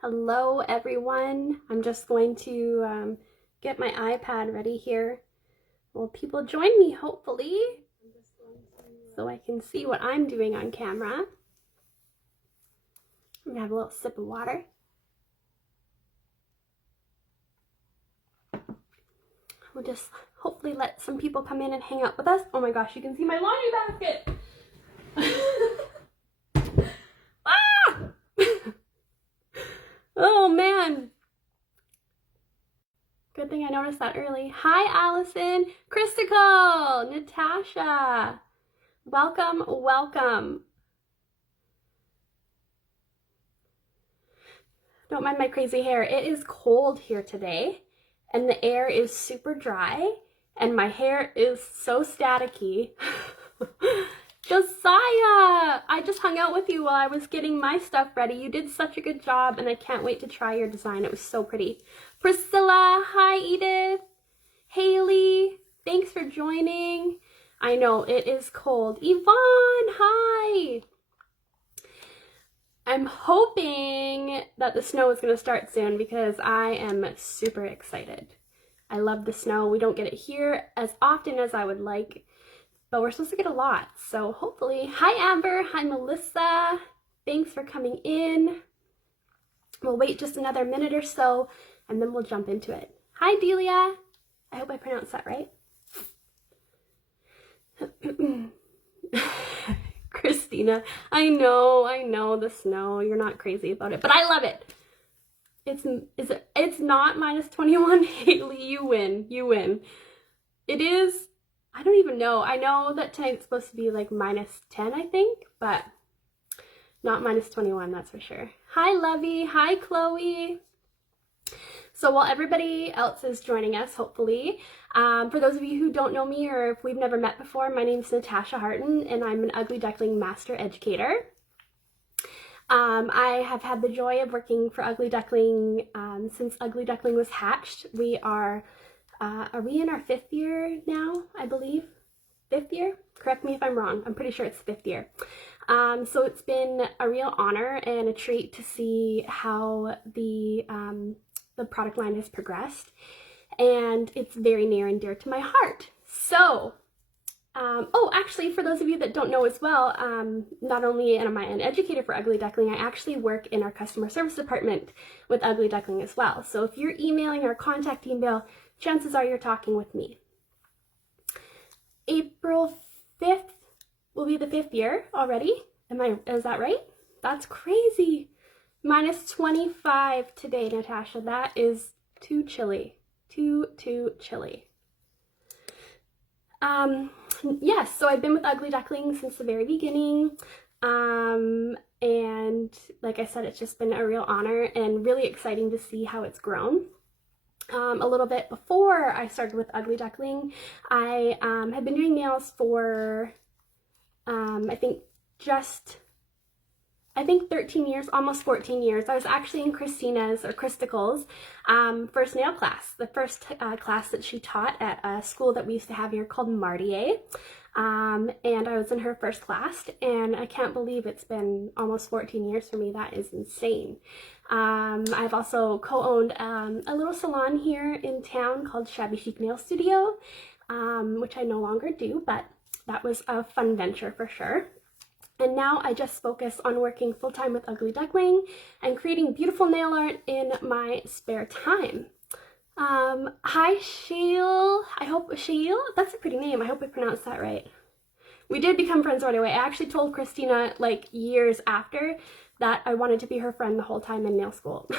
Hello everyone. I'm just going to get my iPad ready here. Will people join me hopefully so I can see what I'm doing on camera. I'm gonna have a little sip of water. We'll just hopefully let some people come in and hang out with us. Oh my gosh, you can see my laundry basket. Oh man. Good thing I noticed that early. Hi Allison, Christical, Natasha. Welcome, welcome. Don't mind my crazy hair. It is cold here today and the air is super dry and my hair is so staticky. Josiah, I just hung out with you while I was getting my stuff ready. You did such a good job and I can't wait to try your design. It was so pretty. Priscilla, hi Edith. Haley, thanks for joining. I know it is cold. Yvonne, hi. I'm hoping that the snow is going to start soon because I am super excited. I love the snow. We don't get it here as often as I would like, but we're supposed to get a lot. So hopefully, hi Amber, hi Melissa. Thanks for coming in. We'll wait just another minute or so and then we'll jump into it. Hi Delia. I hope I pronounced that right. Christina, I know the snow. You're not crazy about it, but I love it. It's not minus 21. Haley, you win. It is, I don't even know. I know that tonight's supposed to be like minus 10, I think, but not minus 21, that's for sure. Hi Lovey, hi Chloe. So while everybody else is joining us, hopefully, for those of you who don't know me or if we've never met before, my name is Natasha Harton and I'm an Ugly Duckling Master Educator. I have had the joy of working for Ugly Duckling since Ugly Duckling was hatched. We are we in our 5th year now, I believe? 5th year? Correct me if I'm wrong. I'm pretty sure it's 5th year. So it's been a real honor and a treat to see how the product line has progressed, and it's very near and dear to my heart. So, oh, actually, for those of you that don't know as well, not only am I an educator for Ugly Duckling, I actually work in our customer service department with Ugly Duckling as well. So if you're emailing or contacting Bill, chances are you're talking with me. April 5th will be the 5th year already. Is that right? That's crazy. Minus 25 today, Natasha. That is too chilly. Too chilly. Yes, so I've been with Ugly Duckling since the very beginning. And like I said, it's just been a real honor and really exciting to see how it's grown. A little bit before I started with Ugly Duckling, I had been doing nails for, I think 13 years, almost 14 years. I was actually in Christina's, or Christicle's, first nail class, the first class that she taught at a school that we used to have here called Martier. And I was in her first class, and I can't believe it's been almost 14 years for me. That is insane. I've also co-owned a little salon here in town called Shabby Chic Nail Studio, which I no longer do, but that was a fun venture for sure. And now I just focus on working full-time with Ugly Duckling and creating beautiful nail art in my spare time. Hi Shail, Shail, that's a pretty name. I hope I pronounced that right. We did become friends right away. I actually told Christina like years after that I wanted to be her friend the whole time in nail school.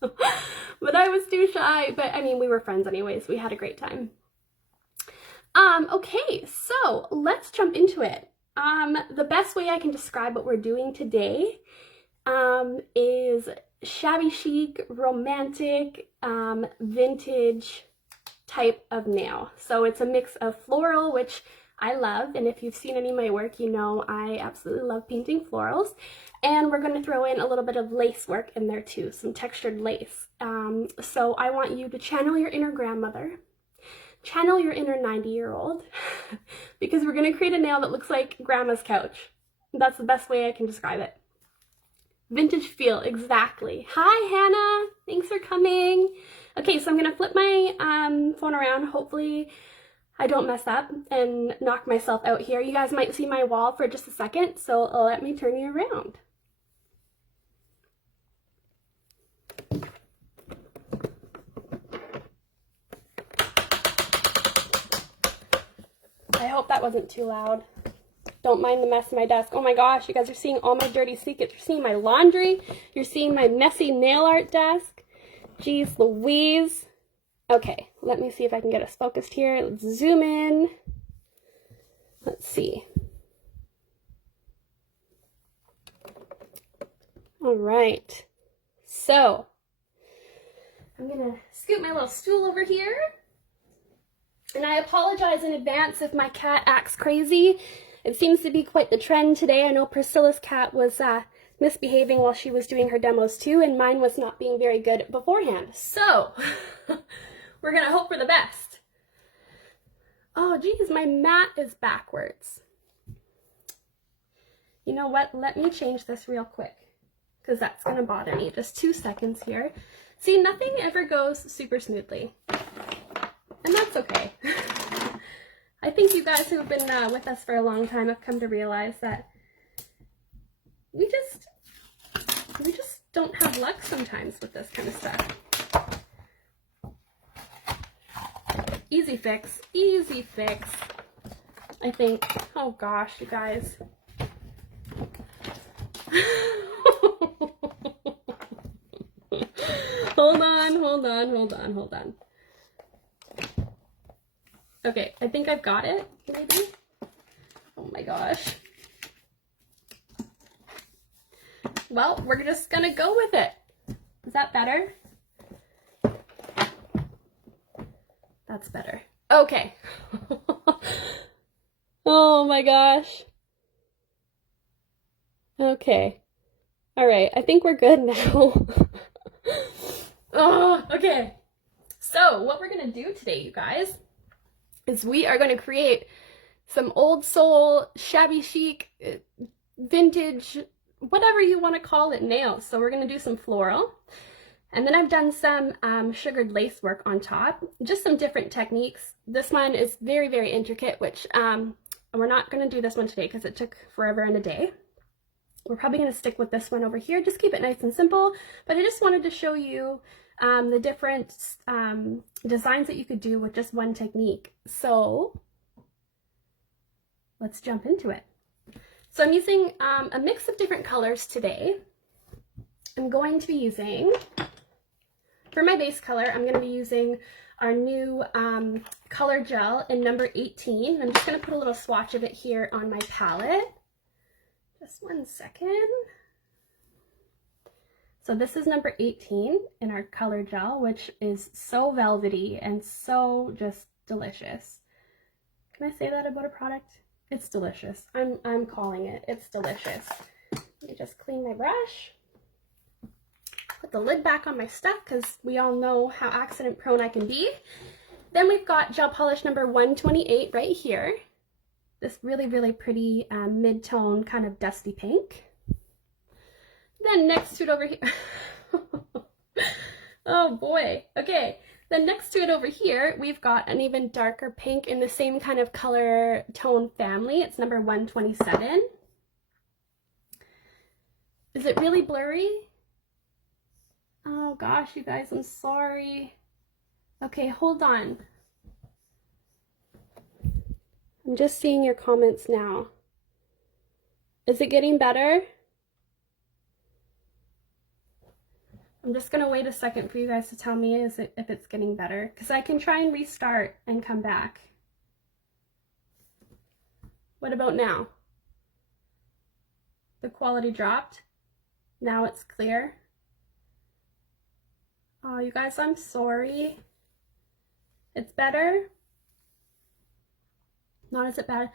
But I was too shy, but I mean, we were friends anyways. We had a great time. Okay, so let's jump into it. The best way I can describe what we're doing today is shabby chic, romantic, vintage type of nail. So it's a mix of floral, which I love, and if you've seen any of my work, you know I absolutely love painting florals. And we're going to throw in a little bit of lace work in there too, some textured lace. So I want you to channel your inner grandmother. Channel your inner 90-year-old because we're going to create a nail that looks like grandma's couch. That's the best way I can describe it. Vintage feel, exactly. Hi, Hannah. Thanks for coming. Okay, so I'm gonna flip my phone around. Hopefully I don't mess up and knock myself out here. You guys might see my wall for just a second, so let me turn you around. I hope that wasn't too loud. Don't mind the mess in my desk. Oh my gosh, you guys are seeing all my dirty secrets. You're seeing my laundry. You're seeing my messy nail art desk. Jeez Louise. Okay, let me see if I can get us focused here. Let's zoom in. Let's see. All right. So, I'm gonna scoot my little stool over here. And I apologize in advance if my cat acts crazy. It seems to be quite the trend today. I know Priscilla's cat was misbehaving while she was doing her demos too, and mine was not being very good beforehand. So, we're gonna hope for the best. Oh geez, my mat is backwards. You know what? Let me change this real quick, because that's gonna bother me. Just 2 seconds here. See, nothing ever goes super smoothly. And that's okay. I think you guys who have been with us for a long time have come to realize that we just don't have luck sometimes with this kind of stuff. Easy fix, I think. Oh gosh, you guys. Hold on. Okay, I think I've got it, maybe? Oh my gosh. Well, we're just gonna go with it. Is that better? That's better. Okay. Oh my gosh. Okay. All right, I think we're good now. Oh, okay. So what we're gonna do today, you guys, is we are going to create some old soul, shabby chic, vintage, whatever you want to call it, nails. So we're going to do some floral. And then I've done some sugared lace work on top, just some different techniques. This one is very, very intricate, which we're not going to do this one today because it took forever and a day. We're probably going to stick with this one over here, just keep it nice and simple. But I just wanted to show you the different designs that you could do with just one technique. So let's jump into it. So I'm using a mix of different colors today. I'm going to be using, for my base color, I'm going to be using our new color gel in number 18. I'm just going to put a little swatch of it here on my palette. Just 1 second. So this is number 18 in our color gel, which is so velvety and so just delicious. Can I say that about a product? It's delicious. I'm calling it. It's delicious. Let me just clean my brush. Put the lid back on my stuff because we all know how accident prone I can be. Then we've got gel polish number 128 right here. This really, really pretty mid-tone kind of dusty pink. Then next to it over here, oh boy, okay. Then next to it over here, we've got an even darker pink in the same kind of color tone family. It's number 127. Is it really blurry? Oh gosh, you guys, I'm sorry. Okay, hold on. I'm just seeing your comments now. Is it getting better? I'm just gonna wait a second for you guys to tell me if it's getting better, because I can try and restart and come back. What about now? The quality dropped. Now it's clear. Oh, you guys, I'm sorry. It's better? Not as it bad.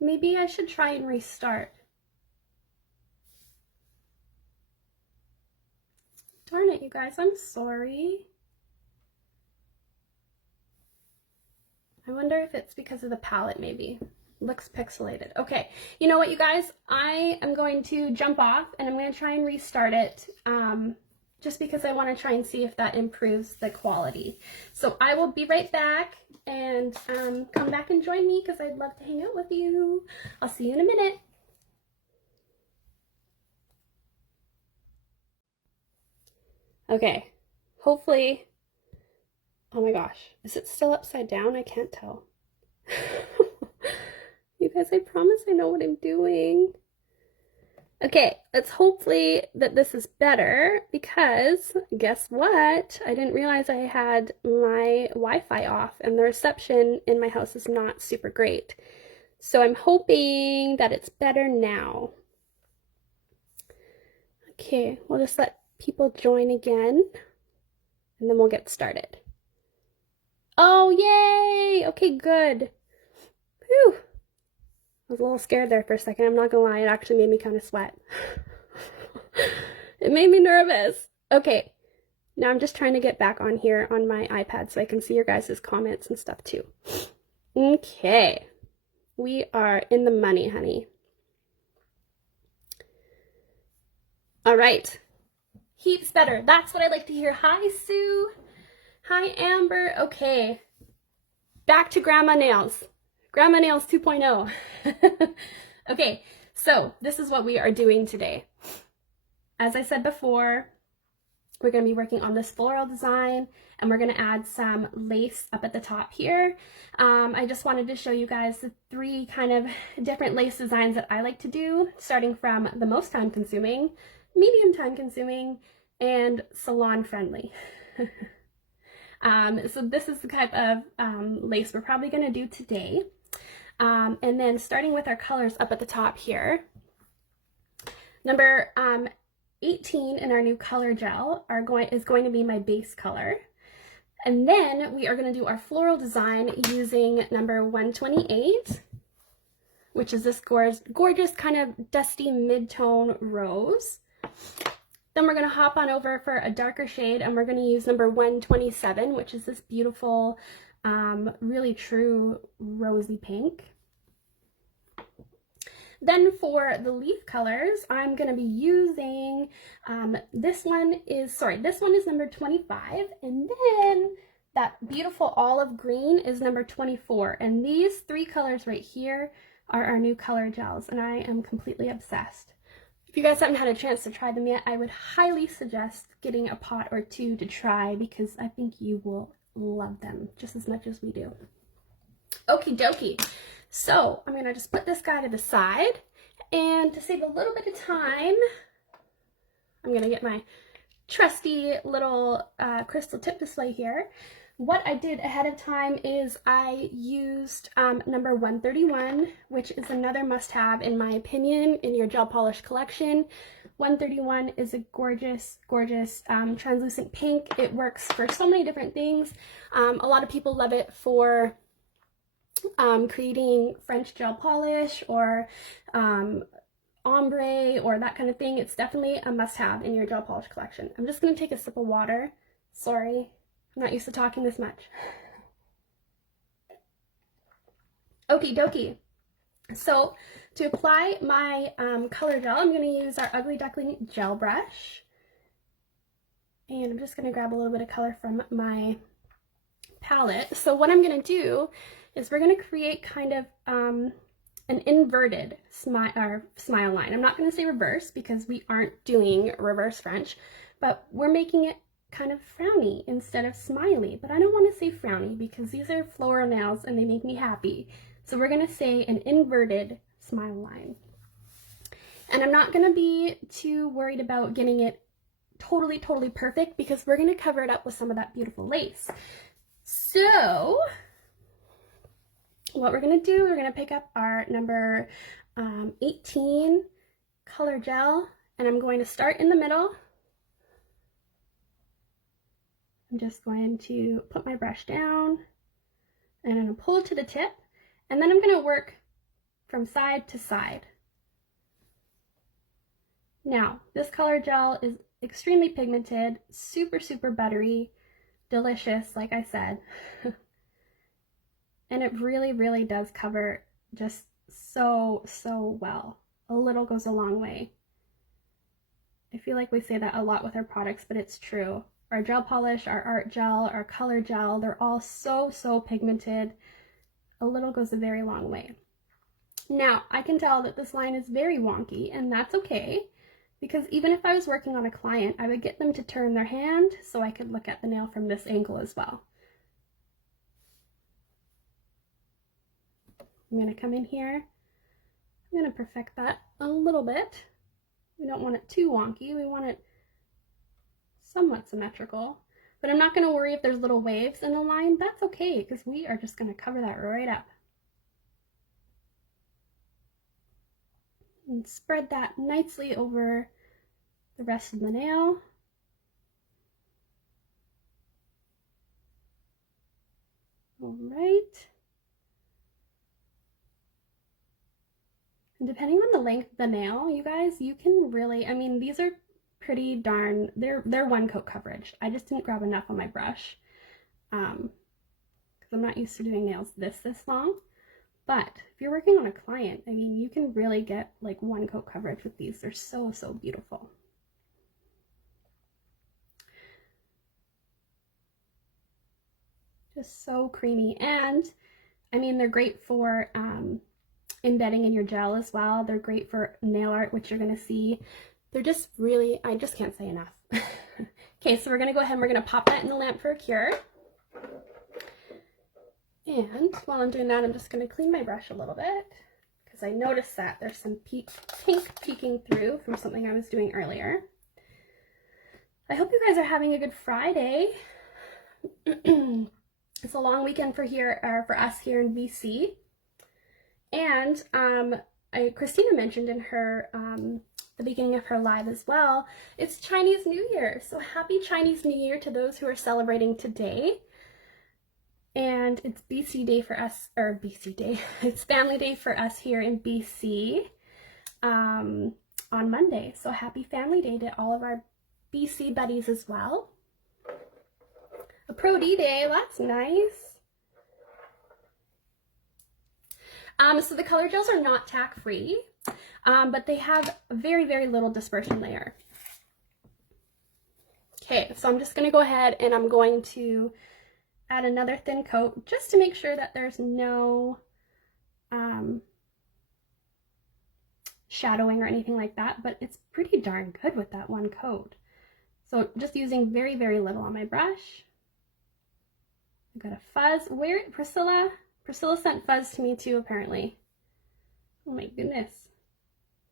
Maybe I should try and restart. Darn it, you guys, I'm sorry. I wonder if it's because of the palette, maybe. Looks pixelated. Okay, you know what, you guys? I am going to jump off and I'm going to try and restart it just because I want to try and see if that improves the quality. So I will be right back, and come back and join me because I'd love to hang out with you. I'll see you in a minute. Okay, hopefully, oh my gosh, is it still upside down? I can't tell. You guys, I promise I know what I'm doing. Okay, let's hopefully that this is better, because guess what? I didn't realize I had my Wi-Fi off and the reception in my house is not super great. So I'm hoping that it's better now. Okay, we'll just let people join again and then we'll get started. Oh, yay! Okay, good. Whew. I was a little scared there for a second. I'm not gonna lie, it actually made me kind of sweat. It made me nervous. Okay, now I'm just trying to get back on here on my iPad so I can see your guys' comments and stuff too. Okay, we are in the money, honey. All right, heaps better. That's what I like to hear. Hi, Sue. Hi, Amber. Okay, back to Grandma Nails. Grandma Nails 2.0. Okay, so this is what we are doing today. As I said before, we're going to be working on this floral design, and we're going to add some lace up at the top here. I just wanted to show you guys the 3 kind of different lace designs that I like to do, starting from the most time consuming, medium time consuming, and salon friendly. So this is the type of lace we're probably going to do today. And then starting with our colors up at the top here, number 18 in our new color gel is going to be my base color. And then we are going to do our floral design using number 128, which is this gorgeous kind of dusty mid-tone rose. Then we're going to hop on over for a darker shade, and we're going to use number 127, which is this beautiful, really true rosy pink. Then for the leaf colors, I'm going to be using, this one is number 25, and then that beautiful olive green is number 24. And these 3 colors right here are our new color gels, and I am completely obsessed. If you guys haven't had a chance to try them yet, I would highly suggest getting a pot or 2 to try, because I think you will love them just as much as we do. Okie dokie. So I'm gonna just put this guy to the side, and to save a little bit of time, I'm gonna get my trusty little crystal tip display here. What I did ahead of time is I used number 131, which is another must-have in my opinion in your gel polish collection. 131 is a gorgeous, gorgeous translucent pink. It works for so many different things. A lot of people love it for creating French gel polish or ombre or that kind of thing. It's definitely a must-have in your gel polish collection. I'm just going to take a sip of water. Sorry, I'm not used to talking this much. Okie dokie. So to apply my color gel, I'm going to use our Ugly Duckling gel brush. And I'm just going to grab a little bit of color from my palette. So what I'm going to do is we're going to create kind of an inverted smile line. I'm not going to say reverse because we aren't doing reverse French, but we're making it kind of frowny instead of smiley. But I don't want to say frowny because these are floral nails and they make me happy. So we're going to say an inverted smile line. And I'm not going to be too worried about getting it totally perfect because we're going to cover it up with some of that beautiful lace. So what we're going to do, we're going to pick up our number 18 color gel, and I'm going to start in the middle. I'm just going to put my brush down and I'm going to pull to the tip, and then I'm going to work from side to side. Now, this color gel is extremely pigmented, super buttery, delicious, like I said. And it really does cover just so well. A little goes a long way. I feel like we say that a lot with our products, but it's true. Our gel polish, our art gel, our color gel, they're all so pigmented. A little goes a very long way. Now, I can tell that this line is very wonky, and that's okay, because even if I was working on a client, I would get them to turn their hand so I could look at the nail from this angle as well. I'm going to come in here. I'm going to perfect that a little bit. We don't want it too wonky. We want it somewhat symmetrical, but I'm not going to worry if there's little waves in the line. That's okay, because we are just going to cover that right up. And spread that nicely over the rest of the nail. All right. And depending on the length of the nail, you guys, you can really, I mean, these are pretty darn, they're one coat coverage. I just didn't grab enough on my brush because I'm not used to doing nails this long. But if you're working on a client, I mean, you can really get like one coat coverage with these. They're so beautiful. Just so creamy. And I mean, they're great for embedding in your gel as well. They're great for nail art, which you're going to see. They're just really, I just can't say enough. Okay, so we're going to go ahead and we're going to pop that in the lamp for a cure. And while I'm doing that, I'm just going to clean my brush a little bit because I noticed that there's some pink peeking through from something I was doing earlier. I hope you guys are having a good Friday. It's a long weekend for us here in BC. And Christina mentioned in her the beginning of her live as well, it's Chinese New Year. So happy Chinese New Year to those who are celebrating today. And it's BC Day for us, or BC Day, it's Family Day for us here in BC on Monday. So happy Family Day to all of our BC buddies as well. A Pro D Day, that's nice. So the color gels are not tack free, but they have a very little dispersion layer. Okay, so I'm just going to go ahead and I'm going to add another thin coat just to make sure that there's no shadowing or anything like that, but it's pretty darn good with that one coat. So just using very little on my brush. I've got a fuzz. Where, Priscilla sent fuzz to me too, apparently. Oh my goodness.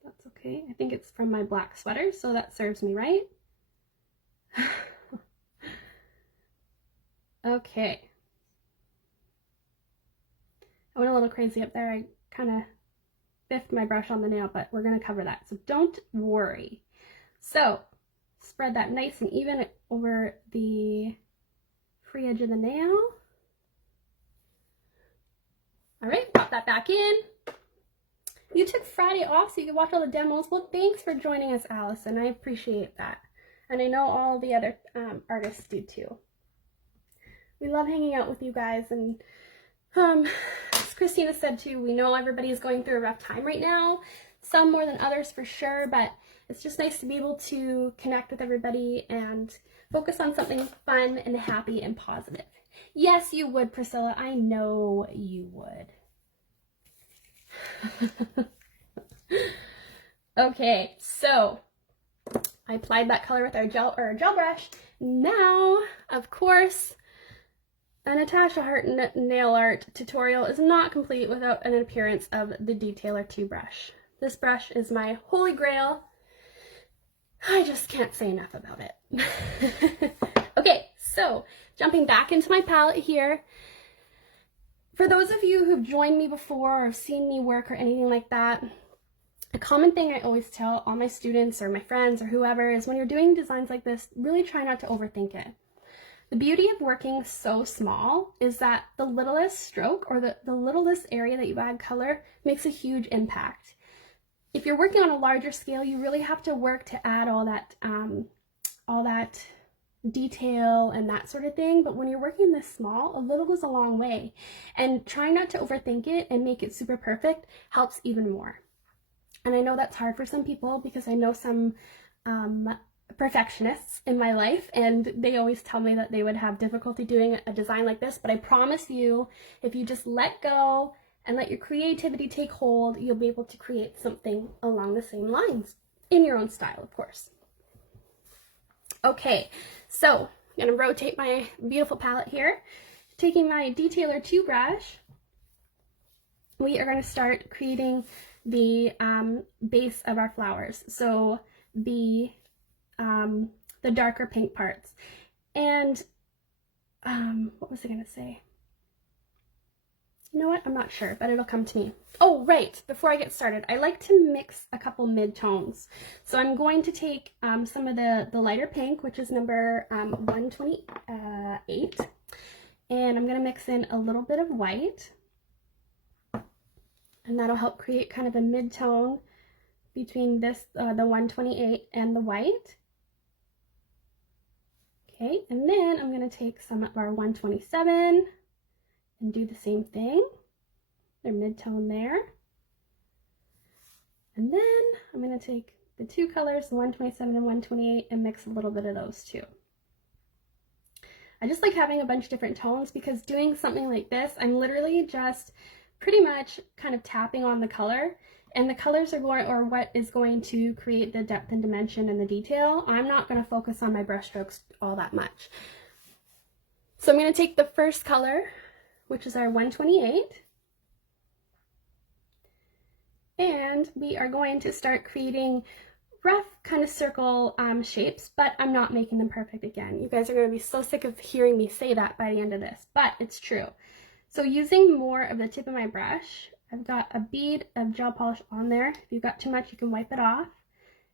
That's okay. I think it's from my black sweater, so that serves me right. Okay. I went a little crazy up there. I kind of biffed my brush on the nail, but we're going to cover that, so don't worry. So spread that nice and even over the free edge of the nail. All right, pop that back in. You took Friday off so you could watch all the demos. Well, thanks for joining us, Allison. I appreciate that. And I know all the other artists do too. We love hanging out with you guys, and as Christina said too, we know everybody's going through a rough time right now, some more than others for sure, but it's just nice to be able to connect with everybody and focus on something fun and happy and positive. Yes, you would, Priscilla. I know you would. Okay, so I applied that color with our gel brush. Now, of course, a Natasha Hart nail art tutorial is not complete without an appearance of the Detailer 2 brush. This brush is my holy grail. I just can't say enough about it. Okay, so jumping back into my palette here. For those of you who've joined me before or seen me work or anything like that, a common thing I always tell all my students or my friends or whoever is when you're doing designs like this, really try not to overthink it. The beauty of working so small is that the littlest stroke or the littlest area that you add color makes a huge impact. If you're working on a larger scale, you really have to work to add all that detail and that sort of thing, but when you're working this small, a little goes a long way. And trying not to overthink it and make it super perfect helps even more. And I know that's hard for some people because I know some perfectionists in my life, and they always tell me that they would have difficulty doing a design like this, but I promise you, if you just let go and let your creativity take hold, you'll be able to create something along the same lines in your own style, of course. Okay, so I'm going to rotate my beautiful palette here. Taking my Detailer 2 brush, we are going to start creating the base of our flowers. So the darker pink parts. And what was I going to say? You know what? I'm not sure, but it'll come to me. Oh, right. Before I get started, I like to mix a couple mid-tones. So I'm going to take some of the lighter pink, which is number 128, and I'm going to mix in a little bit of white, and that'll help create kind of a mid-tone between this, the 128 and the white. Okay, and then I'm going to take some of our 127 and do the same thing. Their mid-tone there. And then I'm going to take the two colors, the 127 and 128, and mix a little bit of those too. I just like having a bunch of different tones because doing something like this, I'm literally just pretty much kind of tapping on the color, and the colors are going, or what is going to create the depth and dimension and the detail. I'm not going to focus on my brush strokes all that much. So I'm going to take the first color, which is our 128, and we are going to start creating rough kind of circle shapes, but I'm not making them perfect again. You guys are going to be so sick of hearing me say that by the end of this, but it's true. So using more of the tip of my brush, I've got a bead of gel polish on there. If you've got too much, you can wipe it off.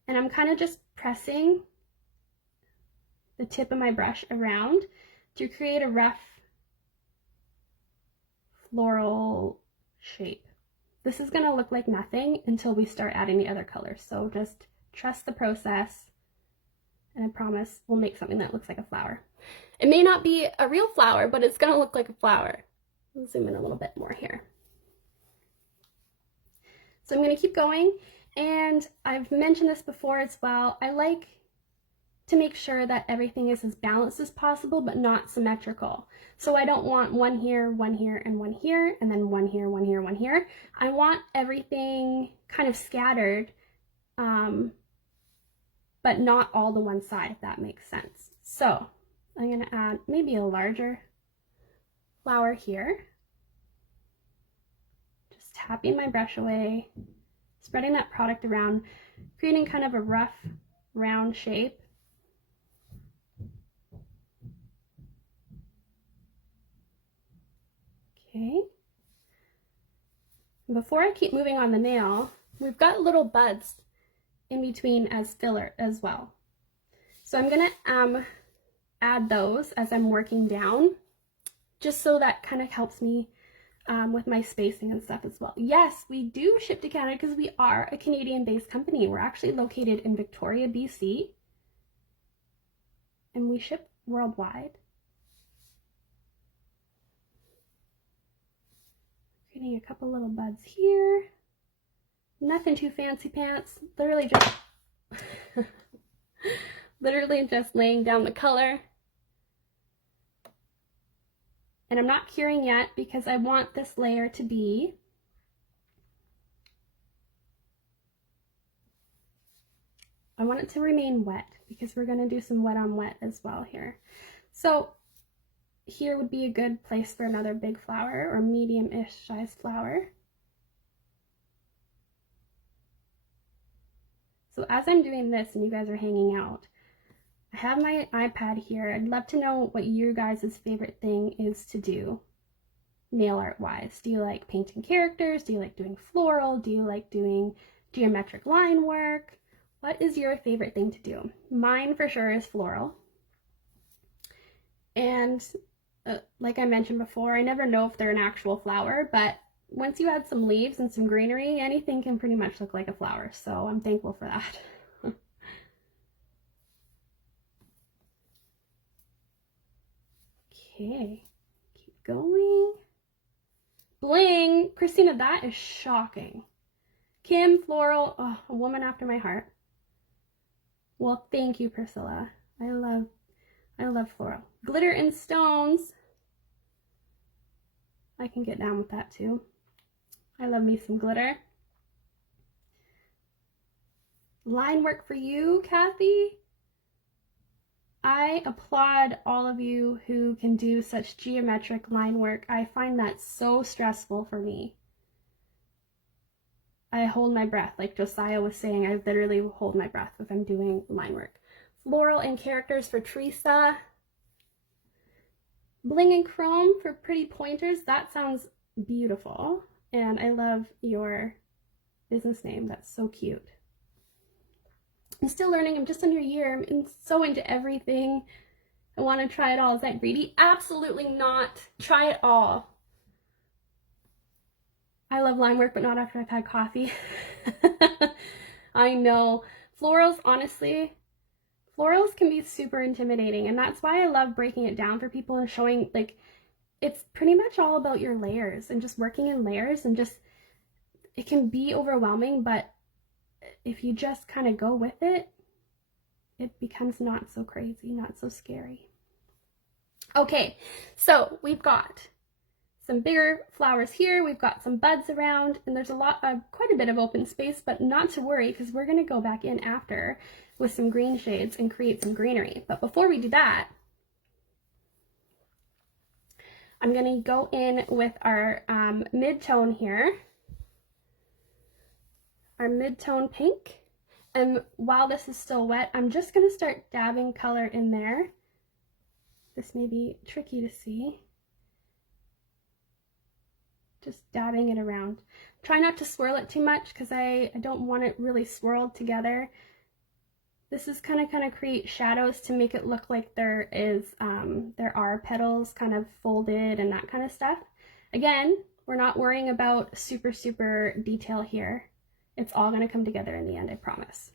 And I'm kind of just pressing the tip of my brush around to create a rough floral shape. This is going to look like nothing until we start adding the other colors. So just trust the process, and I promise we'll make something that looks like a flower. It may not be a real flower, but it's going to look like a flower. I'll zoom in a little bit more here. So I'm going to keep going, and I've mentioned this before as well. I like to make sure that everything is as balanced as possible, but not symmetrical. So I don't want one here, and one here, and then one here, one here, one here. I want everything kind of scattered, but not all to one side, if that makes sense. So I'm going to add maybe a larger flower here. Just tapping my brush away, spreading that product around, creating kind of a rough, round shape. Okay. Before I keep moving on the nail, we've got little buds in between as filler as well. So I'm gonna add those as I'm working down, just so that kind of helps me with my spacing and stuff as well. Yes, we do ship to Canada because we are a Canadian-based company. We're actually located in Victoria, BC, and we ship worldwide. Getting a couple little buds here. Nothing too fancy pants. Literally just laying down the color. And I'm not curing yet because I want this layer to be I want it to remain wet because we're going to do some wet on wet as well here. So here would be a good place for another big flower or medium-ish sized flower. So as I'm doing this and you guys are hanging out, I have my iPad here. I'd love to know what your guys' favorite thing is to do nail art wise. Do you like painting characters? Do you like doing floral? Do you like doing geometric line work? What is your favorite thing to do? Mine for sure is floral. And like I mentioned before, I never know if they're an actual flower, but once you add some leaves and some greenery, anything can pretty much look like a flower. So I'm thankful for that. Okay, keep going. Bling! Christina, that is shocking. Kim, floral, oh, a woman after my heart. Well, thank you, Priscilla. I love floral. Glitter and stones. I can get down with that too. I love me some glitter. Line work for you, Kathy. I applaud all of you who can do such geometric line work. I find that so stressful for me. I hold my breath, like Josiah was saying. I literally hold my breath if I'm doing line work. Floral and characters for Teresa. Bling and chrome for pretty pointers. That sounds beautiful. And I love your business name. That's so cute. I'm still learning. I'm just under a year. I'm so into everything. I want to try it all. Is that greedy? Absolutely not. Try it all. I love line work, but not after I've had coffee. I know. Florals, honestly, florals can be super intimidating, and that's why I love breaking it down for people and showing, like, it's pretty much all about your layers and just working in layers, and just, it can be overwhelming, but if you just kind of go with it, it becomes not so crazy, not so scary. Okay, so we've got some bigger flowers here, we've got some buds around, and there's quite a bit of open space, but not to worry, because we're going to go back in after with some green shades and create some greenery. But before we do that, I'm going to go in with our mid-tone here, our mid-tone pink, and while this is still wet, I'm just going to start dabbing color in there. This may be tricky to see. Just dabbing it around. Try not to swirl it too much because I don't want it really swirled together. This is kind of create shadows to make it look like there are petals kind of folded and that kind of stuff. Again, we're not worrying about super detail here. It's all going to come together in the end, I promise.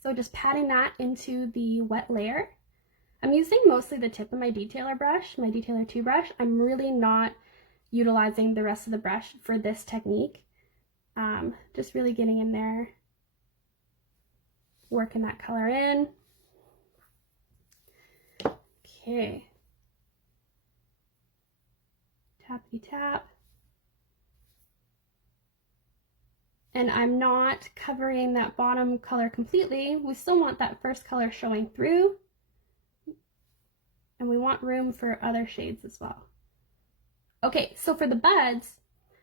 So just patting that into the wet layer. I'm using mostly the tip of my detailer brush, my Detailer 2 brush. I'm really not utilizing the rest of the brush for this technique. Just really getting in there, working that color in. Okay. Tappity tap. And I'm not covering that bottom color completely. We still want that first color showing through. And we want room for other shades as well. Okay, so for the buds,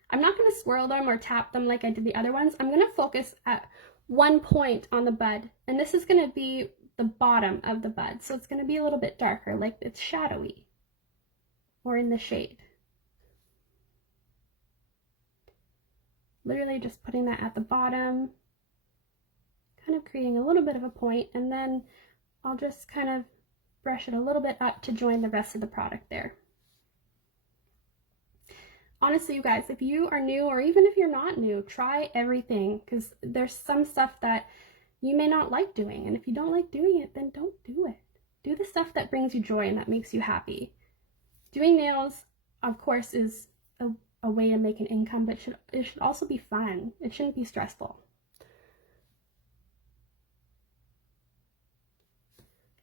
I'm not going to swirl them or tap them like I did the other ones. I'm going to focus at one point on the bud, and this is going to be the bottom of the bud. So it's going to be a little bit darker, like it's shadowy or in the shade. Literally just putting that at the bottom, kind of creating a little bit of a point, and then I'll just kind of brush it a little bit up to join the rest of the product there. Honestly, you guys, if you are new, or even if you're not new, try everything, because there's some stuff that you may not like doing, and if you don't like doing it, then don't do it. Do the stuff that brings you joy and that makes you happy. Doing nails, of course, is a way to make an income, but it should also be fun. It shouldn't be stressful.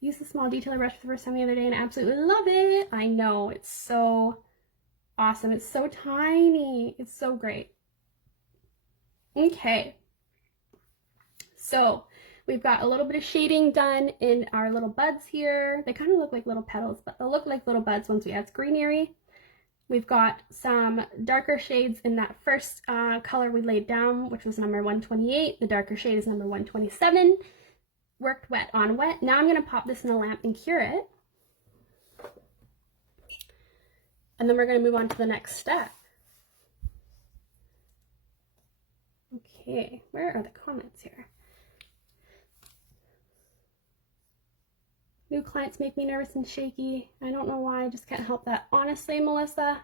Used the small detailer brush for the first time the other day and I absolutely love it. I know, it's so awesome. It's so tiny. It's so great. Okay. So we've got a little bit of shading done in our little buds here. They kind of look like little petals, but they'll look like little buds once we add greenery. We've got some darker shades in that first color we laid down, which was number 128. The darker shade is number 127. Worked wet on wet. Now I'm going to pop this in a lamp and cure it. And then we're going to move on to the next step. Okay, where are the comments here? New clients make me nervous and shaky. I don't know why, I just can't help that. Honestly, Melissa,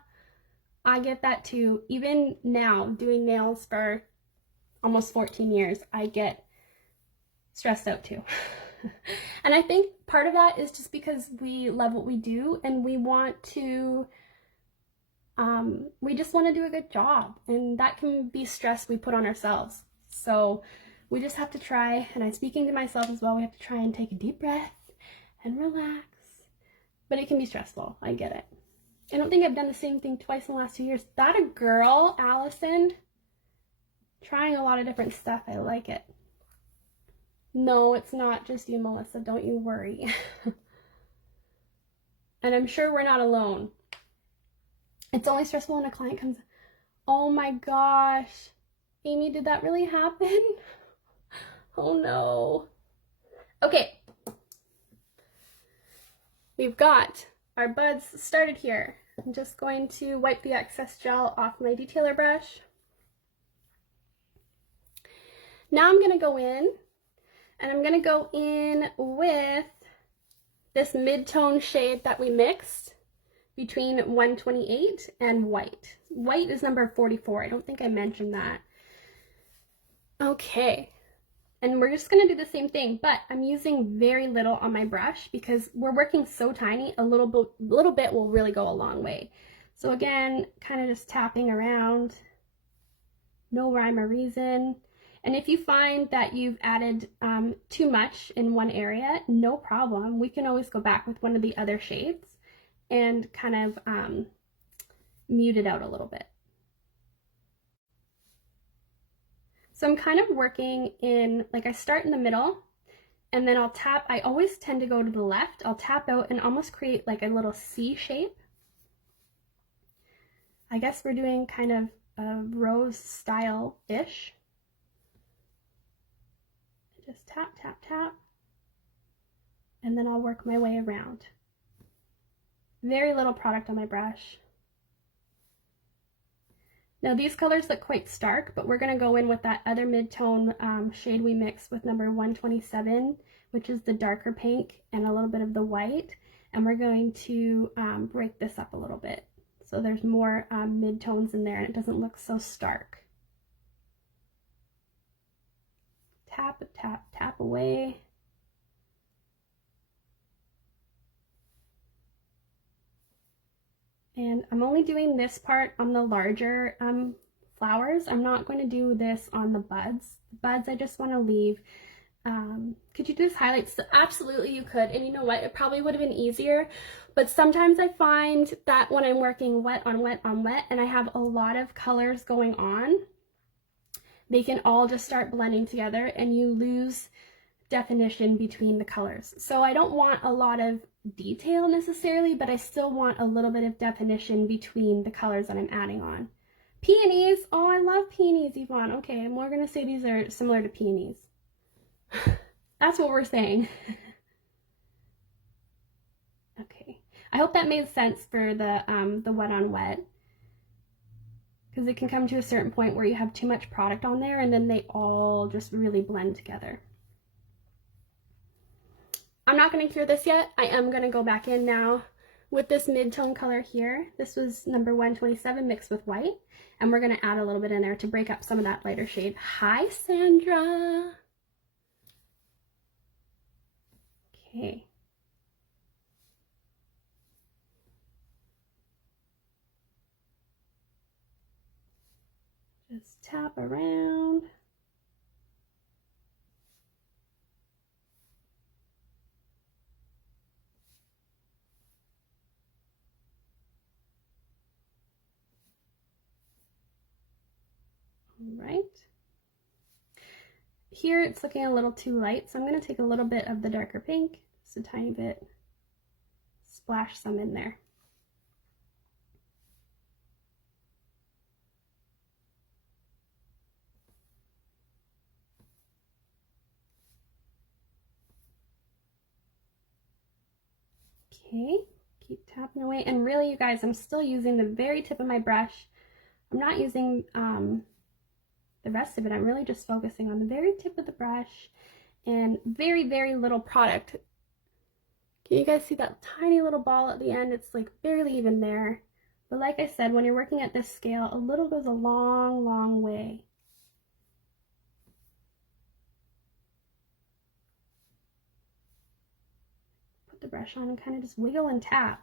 I get that too. Even now, doing nails for almost 14 years, I get stressed out too. And I think part of that is just because we love what we do and we want to, we just want to do a good job, and that can be stress we put on ourselves. So we just have to try, and I'm speaking to myself as well, we have to try and take a deep breath and relax. But it can be stressful, I get it. I don't think I've done the same thing twice in the last 2 years. That a girl, Allison, trying a lot of different stuff. I like it. No, it's not just you, Melissa. Don't you worry. And I'm sure we're not alone. It's only stressful when a client comes. Oh my gosh. Amy, did that really happen? Oh no. Okay. We've got our buds started here. I'm just going to wipe the excess gel off my detailer brush. Now I'm going to go in, and I'm going to go in with this mid-tone shade that we mixed between 128 and white. White is number 44. I don't think I mentioned that. Okay. And we're just going to do the same thing, but I'm using very little on my brush because we're working so tiny, a little bit will really go a long way. So again, kind of just tapping around, no rhyme or reason. And if you find that you've added too much in one area, no problem. We can always go back with one of the other shades and kind of mute it out a little bit. So I'm kind of working in, like I start in the middle and then I'll tap. I always tend to go to the left. I'll tap out and almost create like a little C shape. I guess we're doing kind of a rose style-ish. Just tap, tap, tap. And then I'll work my way around. Very little product on my brush. Now these colors look quite stark, but we're going to go in with that other mid-tone shade we mixed with number 127, which is the darker pink and a little bit of the white. And we're going to break this up a little bit. So there's more mid-tones in there and it doesn't look so stark. Tap, tap, tap away. And I'm only doing this part on the larger flowers. I'm not going to do this on the buds. The buds I just want to leave. Could you do this highlights? So absolutely you could. And you know what? It probably would have been easier. But sometimes I find that when I'm working wet on wet on wet and I have a lot of colors going on, they can all just start blending together and you lose definition between the colors. So I don't want a lot of detail necessarily, but I still want a little bit of definition between the colors that I'm adding on. Peonies, oh I love peonies, Yvonne. Okay, and we're gonna say these are similar to peonies. That's what we're saying. Okay, I hope that made sense for the wet on wet, because it can come to a certain point where you have too much product on there and then they all just really blend together. I'm not going to cure this yet. I am going to go back in now with this mid-tone color here. This was number 127 mixed with white. And we're going to add a little bit in there to break up some of that lighter shade. Hi, Sandra. Okay. Just tap around. Right. Here it's looking a little too light, so I'm going to take a little bit of the darker pink, just a tiny bit, splash some in there. Okay, keep tapping away, and really you guys, I'm still using the very tip of my brush. I'm not using the rest of it. I'm really just focusing on the very tip of the brush and very, very little product. Can you guys see that tiny little ball at the end? It's like barely even there. But like I said, when you're working at this scale, a little goes a long, long way. the brush on and kind of just wiggle and tap.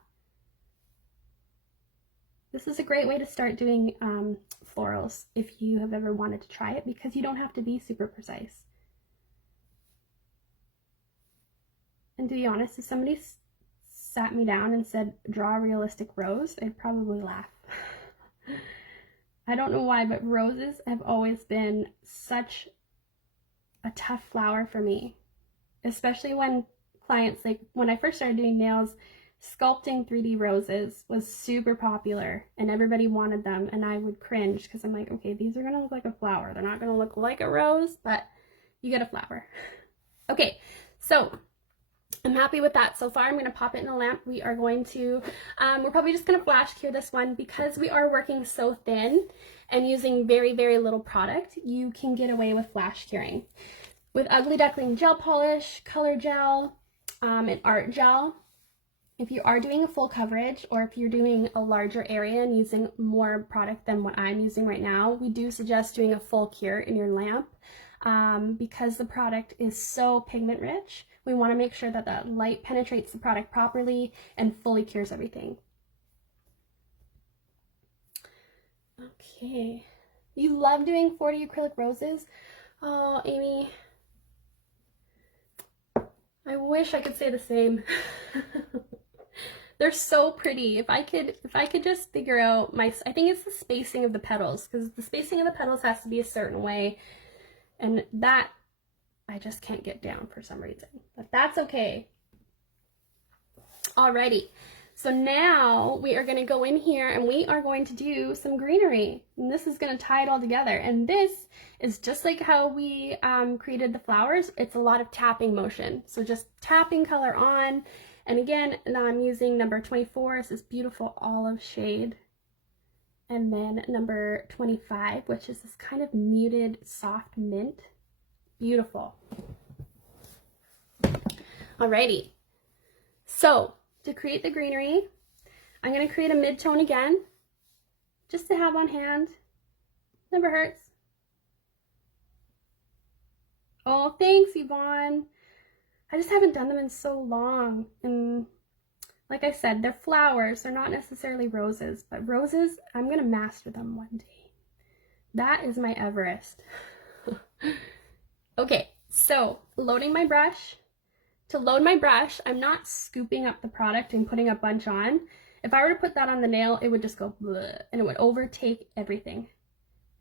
This is a great way to start doing florals if you have ever wanted to try it, because you don't have to be super precise. And to be honest, if somebody sat me down and said, draw a realistic rose, I'd probably laugh. I don't know why, but roses have always been such a tough flower for me, especially when clients, like when I first started doing nails, sculpting 3D roses was super popular and everybody wanted them, and I would cringe because I'm like, okay, these are gonna look like a flower. They're not gonna look like a rose, but you get a flower. Okay, so I'm happy with that so far. I'm gonna pop it in a lamp. We are going to, we're probably just gonna flash cure this one because we are working so thin and using very, very little product. You can get away with flash curing. With Ugly Duckling gel polish, color gel, and art gel, if you are doing a full coverage or if you're doing a larger area and using more product than what I'm using right now, we do suggest doing a full cure in your lamp because the product is so pigment rich. We want to make sure that the light penetrates the product properly and fully cures everything. Okay. You love doing 40 acrylic roses? Oh, Amy. I wish I could say the same. They're so pretty. If I could just figure out I think it's the spacing of the petals, because the spacing of the petals has to be a certain way, and that I just can't get down for some reason, but that's okay. Alrighty, so now we are going to go in here and we are going to do some greenery, and this is going to tie it all together. And this is just like how we created the flowers. It's a lot of tapping motion, so just tapping color on. And again, I'm using number 24, it's this beautiful olive shade. And then number 25, which is this kind of muted soft mint. Beautiful. Alrighty. So to create the greenery, I'm going to create a mid-tone again, just to have on hand. Never hurts. Oh, thanks, Yvonne. I just haven't done them in so long, and like I said, they're flowers, they're not necessarily roses, but roses, I'm gonna master them one day. That is my Everest. Okay, so loading my brush. To load my brush, I'm not scooping up the product and putting a bunch on. If I were to put that on the nail, it would just go bleh, and it would overtake everything.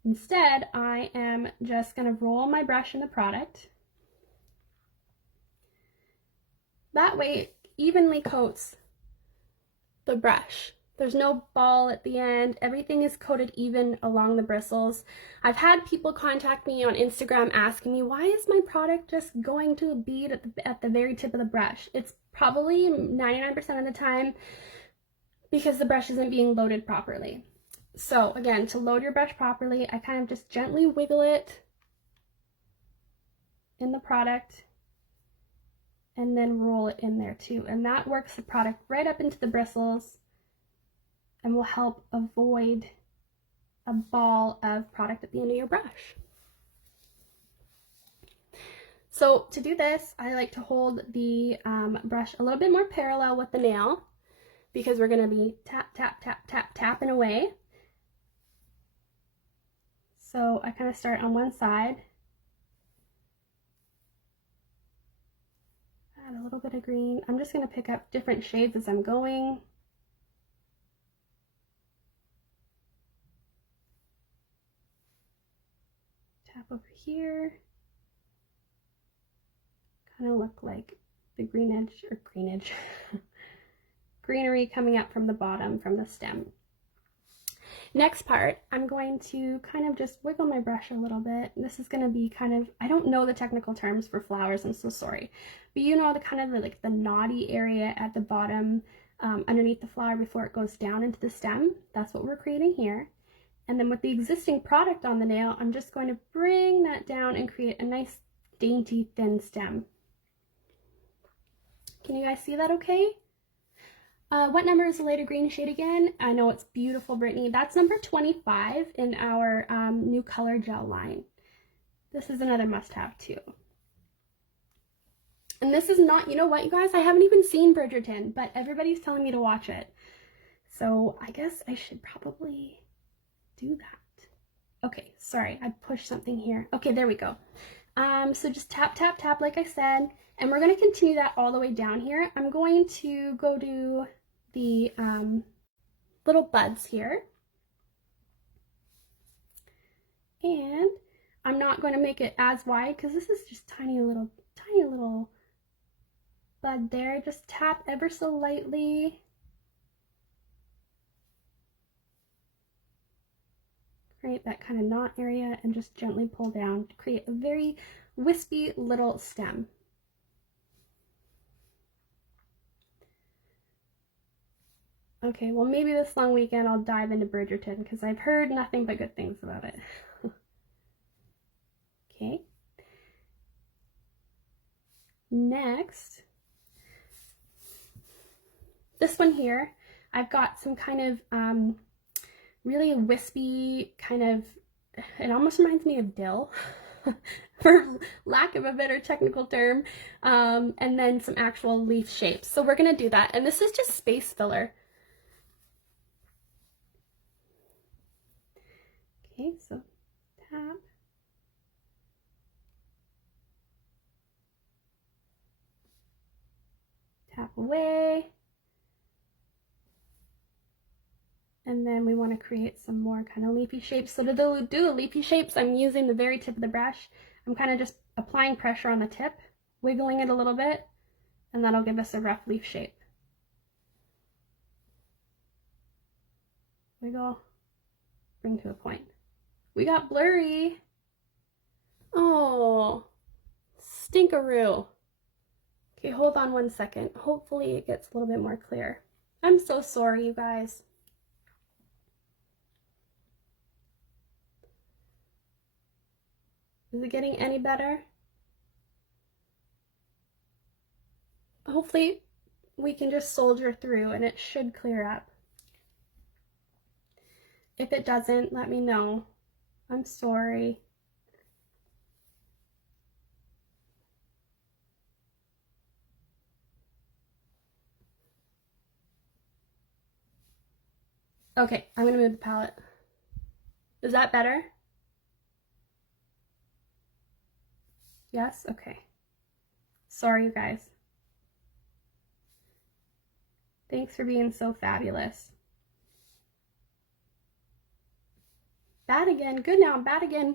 Instead, I am just gonna roll my brush in the product. That way it evenly coats the brush. There's no ball at the end. Everything is coated even along the bristles. I've had people contact me on Instagram asking me, why is my product just going to a bead at the very tip of the brush? It's probably 99% of the time because the brush isn't being loaded properly. So again, to load your brush properly, I kind of just gently wiggle it in the product and then roll it in there too. And that works the product right up into the bristles and will help avoid a ball of product at the end of your brush. So to do this, I like to hold the brush a little bit more parallel with the nail because we're gonna be tap, tap, tap, tap, tapping away. So I kind of start on one side, add a little bit of green. I'm just going to pick up different shades as I'm going. Tap over here. Kind of look like the greenery coming up from the bottom, from the stem. Next part, I'm going to kind of just wiggle my brush a little bit. This is going to be kind of, I don't know the technical terms for flowers, I'm so sorry. But you know the kind of like the knotty area at the bottom underneath the flower before it goes down into the stem. That's what we're creating here. And then with the existing product on the nail, I'm just going to bring that down and create a nice dainty thin stem. Can you guys see that okay? What number is the lighter green shade again? I know it's beautiful, Brittany. That's number 25 in our new color gel line. This is another must-have too. And this is not, you know what, you guys, I haven't even seen Bridgerton, but everybody's telling me to watch it. So I guess I should probably do that. Okay, sorry, I pushed something here. Okay, there we go. So just tap, tap, tap, like I said, and we're going to continue that all the way down here. I'm going to go to the little buds here. And I'm not going to make it as wide because this is just tiny little bud there. Just tap ever so lightly. Create that kind of knot area and just gently pull down to create a very wispy little stem. Okay, well maybe this long weekend I'll dive into Bridgerton because I've heard nothing but good things about it. Okay. Next, this one here, I've got some kind of really wispy kind of, it almost reminds me of dill, for lack of a better technical term, and then some actual leaf shapes. So we're going to do that, and this is just space filler. Okay, so tap. Tap away. And then we want to create some more kind of leafy shapes. So to do the leafy shapes, I'm using the very tip of the brush. I'm kind of just applying pressure on the tip, wiggling it a little bit, and that'll give us a rough leaf shape. Wiggle, bring to a point. We got blurry. Oh, stinkeroo. Okay, hold on one second. Hopefully it gets a little bit more clear. I'm so sorry, you guys. Is it getting any better? Hopefully we can just soldier through and it should clear up. If it doesn't, let me know. I'm sorry. Okay, I'm gonna move the palette. Is that better? Yes? Okay. Sorry, you guys. Thanks for being so fabulous. Bad again. Good now. Bad again.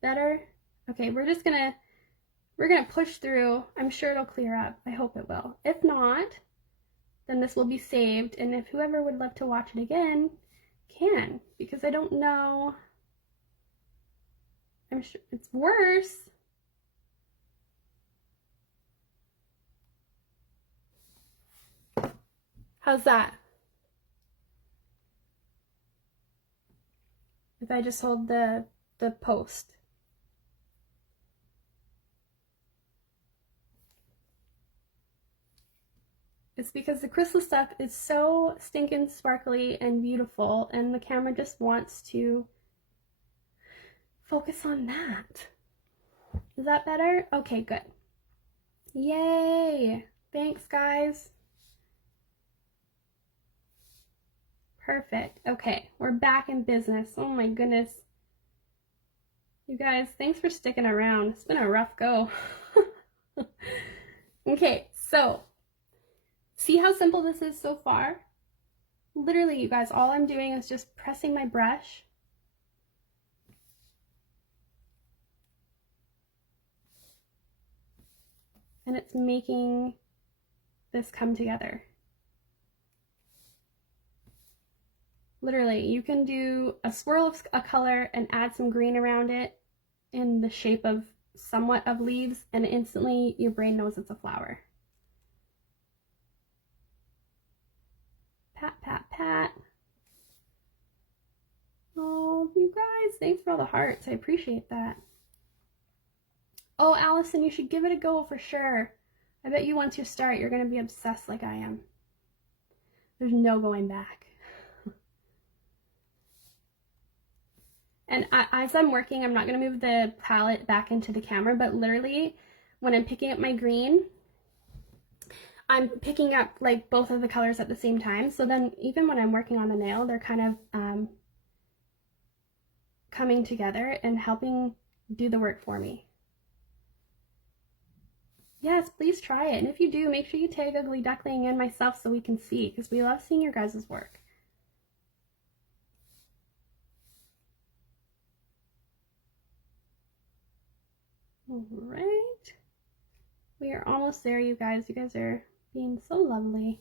Better? Okay, we're gonna push through. I'm sure it'll clear up. I hope it will. If not, then this will be saved, and if whoever would love to watch it again can, because I don't know. I'm sure it's worse. How's that? If I just hold the post. It's because the crystal stuff is so stinking sparkly and beautiful, and the camera just wants to focus on that. Is that better? Okay, good. Yay! Thanks, guys. Perfect. Okay, we're back in business. Oh my goodness. You guys, thanks for sticking around. It's been a rough go. Okay, so see how simple this is so far? Literally, you guys, all I'm doing is just pressing my brush. And it's making this come together. Literally, you can do a swirl of a color and add some green around it in the shape of somewhat of leaves, and instantly your brain knows it's a flower. Pat, pat, pat. Oh, you guys, thanks for all the hearts. I appreciate that. Oh, Allison, you should give it a go for sure. I bet you once you start, you're going to be obsessed like I am. There's no going back. And as I'm working, I'm not going to move the palette back into the camera, but literally, when I'm picking up my green, I'm picking up like both of the colors at the same time. So then even when I'm working on the nail, they're kind of coming together and helping do the work for me. Yes, please try it. And if you do, make sure you tag Ugly Duckling and myself so we can see, because we love seeing your guys' work. All right. We are almost there, you guys. You guys are being so lovely.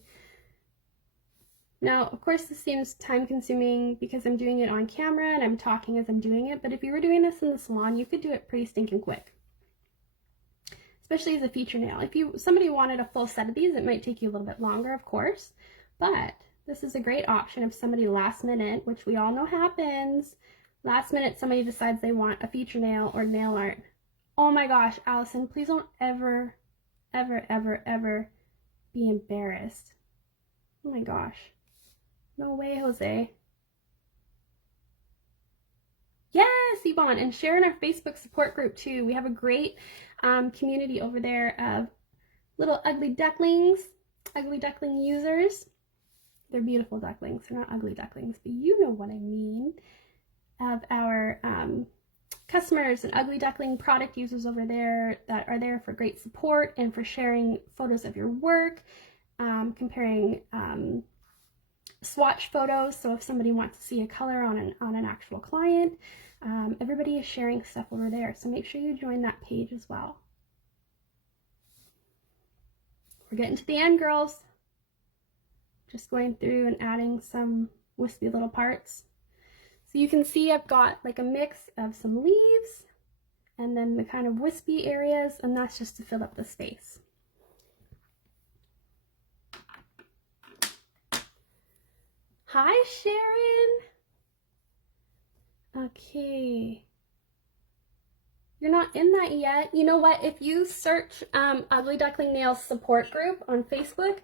Now, of course, this seems time-consuming because I'm doing it on camera and I'm talking as I'm doing it, but if you were doing this in the salon, you could do it pretty stinking quick. Especially as a feature nail. If somebody wanted a full set of these, it might take you a little bit longer, of course, but this is a great option if somebody last minute, which we all know happens, last minute somebody decides they want a feature nail or nail art. Oh my gosh, Allison, please don't ever, ever, ever, ever be embarrassed. Oh my gosh. No way, Jose. Yes, Yvonne, and share in our Facebook support group too. We have a great community over there of little ugly ducklings, ugly duckling users. They're beautiful ducklings. They're not ugly ducklings, but you know what I mean. Of our customers and ugly duckling product users over there that are there for great support and for sharing photos of your work, comparing swatch photos. So if somebody wants to see a color on an actual client, everybody is sharing stuff over there. So make sure you join that page as well. We're getting to the end, girls. Just going through and adding some wispy little parts. So you can see I've got like a mix of some leaves and then the kind of wispy areas, and that's just to fill up the space. Hi, Sharon. Okay. You're not in that yet. You know what? If you search Ugly Duckling Nails support group on Facebook,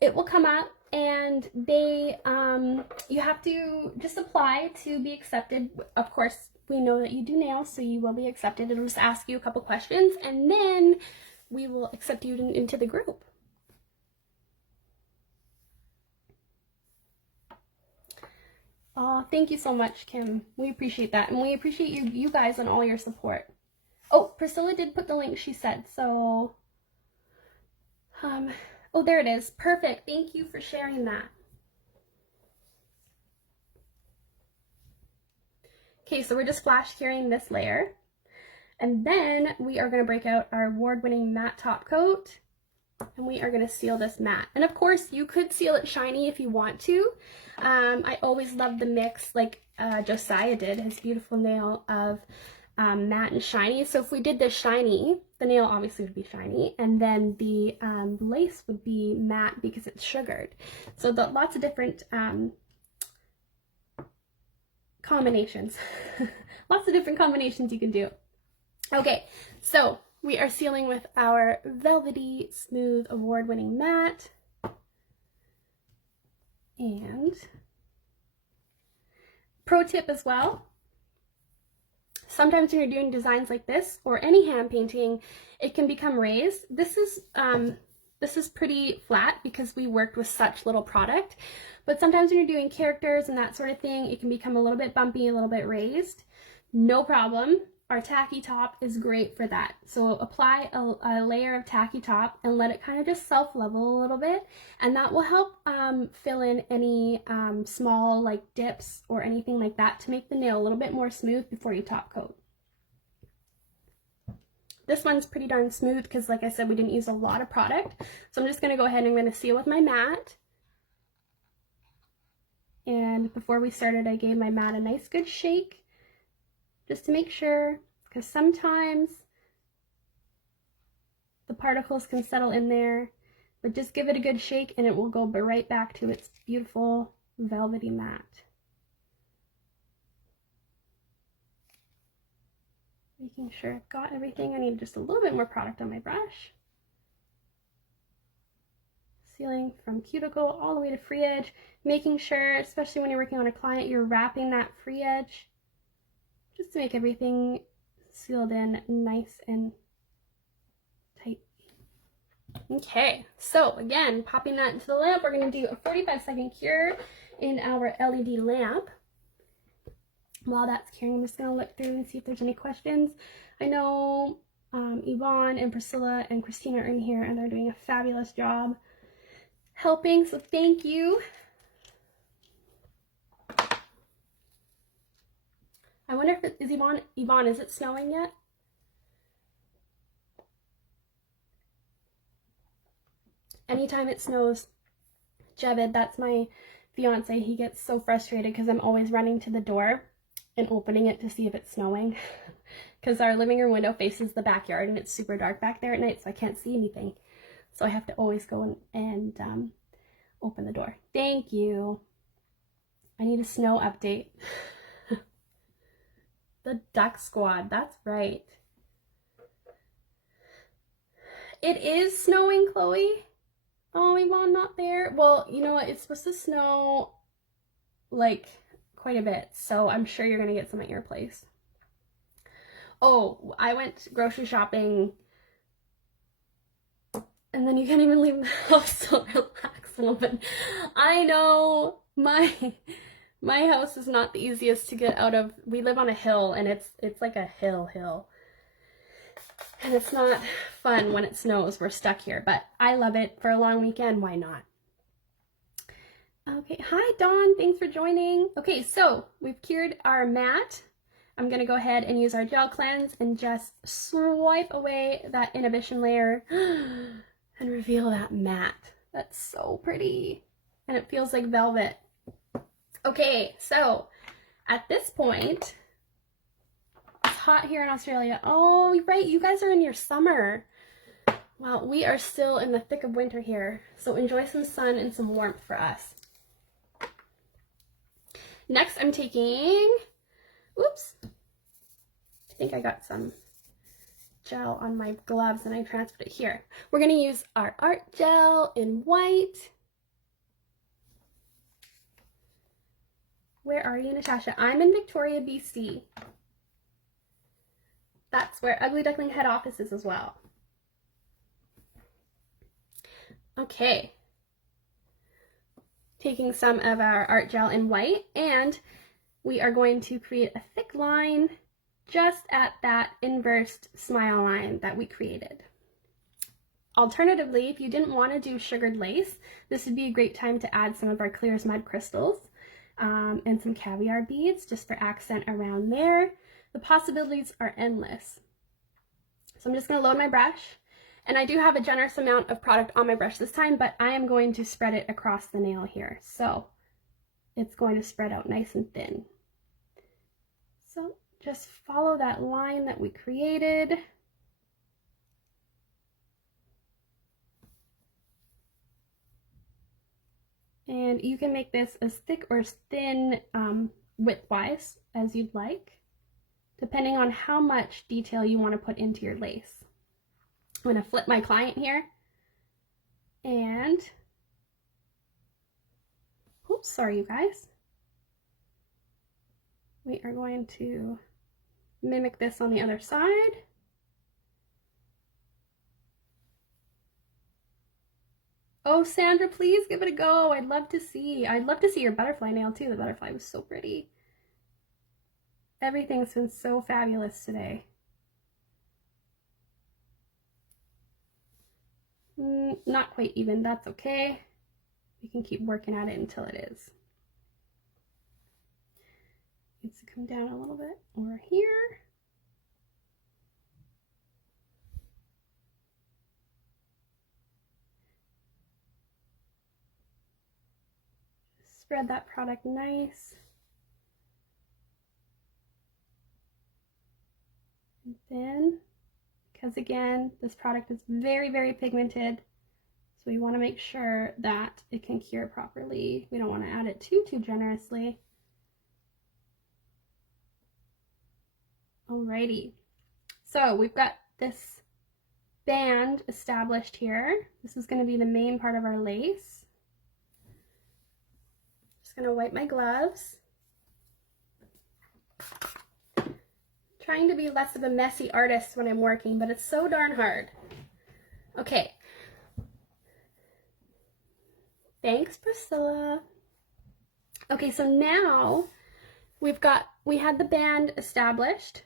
it will come up, and they you have to just apply to be accepted. Of course, we know that you do nails, so you will be accepted. It'll just ask you a couple questions, and then we will accept you into the group. Oh, thank you so much, Kim. We appreciate that, and we appreciate you guys and all your support. Oh, Priscilla did put the link, she said, so oh, there it is. Perfect. Thank you for sharing that. Okay, so we're just flash curing this layer, and then we are going to break out our award-winning matte top coat, and we are going to seal this matte. And of course, you could seal it shiny if you want to. I always love the mix, like Josiah did, his beautiful nail of matte and shiny. So if we did this shiny, the nail obviously would be shiny, and then the lace would be matte because it's sugared. So lots of different combinations. Lots of different combinations you can do. Okay, so we are sealing with our velvety, smooth, award-winning matte. And pro tip as well, sometimes when you're doing designs like this or any hand painting, it can become raised. This is pretty flat because we worked with such little product, but sometimes when you're doing characters and that sort of thing, it can become a little bit bumpy, a little bit raised. No problem. Our tacky top is great for that. So apply a layer of tacky top and let it kind of just self-level a little bit, and that will help fill in any small like dips or anything like that to make the nail a little bit more smooth before you top coat. This one's pretty darn smooth because, like I said, we didn't use a lot of product. So I'm just going to go ahead and I'm going to seal with my matte. And before we started, I gave my matte a nice good shake, just to make sure, because sometimes the particles can settle in there, but just give it a good shake and it will go right back to its beautiful velvety matte. Making sure I've got everything. I need just a little bit more product on my brush. Sealing from cuticle all the way to free edge, making sure, especially when you're working on a client, you're wrapping that free edge just to make everything sealed in nice and Okay, so again, popping that into the lamp, we're going to do a 45-second cure in our LED lamp. While that's curing, I'm just going to look through and see if there's any questions. I know Yvonne and Priscilla and Christina are in here, and they're doing a fabulous job helping, so thank you. I wonder if it is Yvonne, is it snowing yet? Anytime it snows, Javid, that's my fiance, he gets so frustrated because I'm always running to the door and opening it to see if it's snowing. Because our living room window faces the backyard and it's super dark back there at night, so I can't see anything. So I have to always go and open the door. Thank you. I need a snow update. The Duck Squad, that's right. It is snowing, Chloe. Oh, Yvonne, not there. Well, you know what? It's supposed to snow like quite a bit, so I'm sure you're gonna get some at your place. Oh, I went grocery shopping, and then you can't even leave the house, so relax, woman. I know my house is not the easiest to get out of. We live on a hill, and it's like a hill. And it's not fun when it snows. We're stuck here, but I love it for a long weekend. Why not? Okay, hi Dawn, thanks for joining. Okay, so we've cured our mat. I'm gonna go ahead and use our gel cleanse and just swipe away that inhibition layer and reveal that matte. That's so pretty. And it feels like velvet. Okay, so at this point, it's hot here in Australia. Oh, right, you guys are in your summer. Well, we are still in the thick of winter here, so enjoy some sun and some warmth for us. Next, I'm taking, oops, I think I got some gel on my gloves and I transferred it here. We're gonna use our art gel in white. Where are you, Natasha? I'm in Victoria, BC. That's where Ugly Duckling head office is as well. Okay. Taking some of our art gel in white, and we are going to create a thick line just at that inversed smile line that we created. Alternatively, if you didn't want to do sugared lace, this would be a great time to add some of our clear as mud crystals and some caviar beads just for accent around there. The possibilities are endless. So I'm just going to load my brush, and I do have a generous amount of product on my brush this time, but I am going to spread it across the nail here. So it's going to spread out nice and thin. So just follow that line that we created. And you can make this as thick or as thin width-wise as you'd like, depending on how much detail you want to put into your lace. I'm going to flip my client here, and, oops, sorry you guys. We are going to mimic this on the other side. Oh, Sandra, please give it a go. I'd love to see your butterfly nail too. The butterfly was so pretty. Everything's been so fabulous today. Not quite even, that's okay. We can keep working at it until it is. Needs to come down a little bit over here. Spread that product nice. And then, because again, this product is very, very pigmented, so we want to make sure that it can cure properly. We don't want to add it too generously. Alrighty, so we've got this band established here. This is going to be the main part of our lace. Just going to wipe my gloves. Trying to be less of a messy artist when I'm working, but it's so darn hard. Okay, Thanks, Priscilla. Okay, so now we had the band established.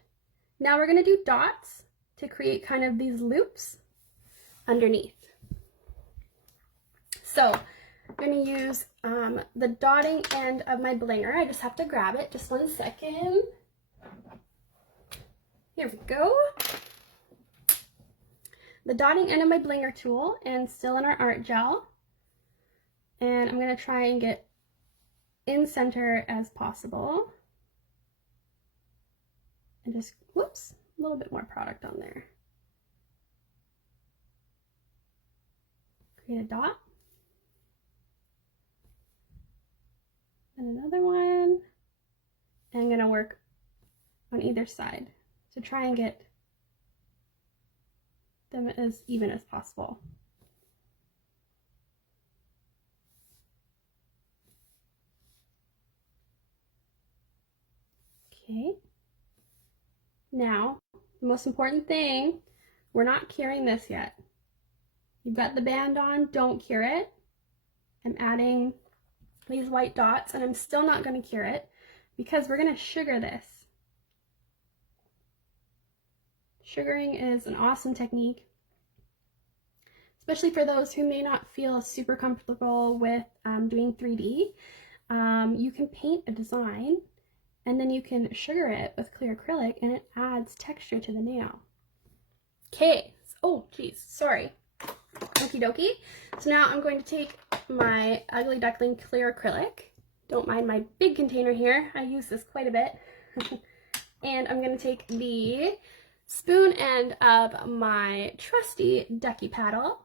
Now we're gonna do dots to create kind of these loops underneath. So I'm gonna use the dotting end of my blinger. I just have to grab it, just 1 second. Here we go. The dotting end of my blinger tool, and still in our art gel. And I'm gonna try and get in center as possible. And just, whoops, a little bit more product on there. Create a dot. And another one. And I'm gonna work on either side to try and get them as even as possible. Okay. Now, the most important thing, we're not curing this yet. You've got the band on, don't cure it. I'm adding these white dots, and I'm still not going to cure it because we're going to sugar this. Sugaring is an awesome technique, especially for those who may not feel super comfortable with doing 3D. You can paint a design and then you can sugar it with clear acrylic and it adds texture to the nail. Okay, oh geez, sorry. Okie dokie. So now I'm going to take my Ugly Duckling clear acrylic. Don't mind my big container here. I use this quite a bit. And I'm going to take the spoon end of my trusty ducky paddle,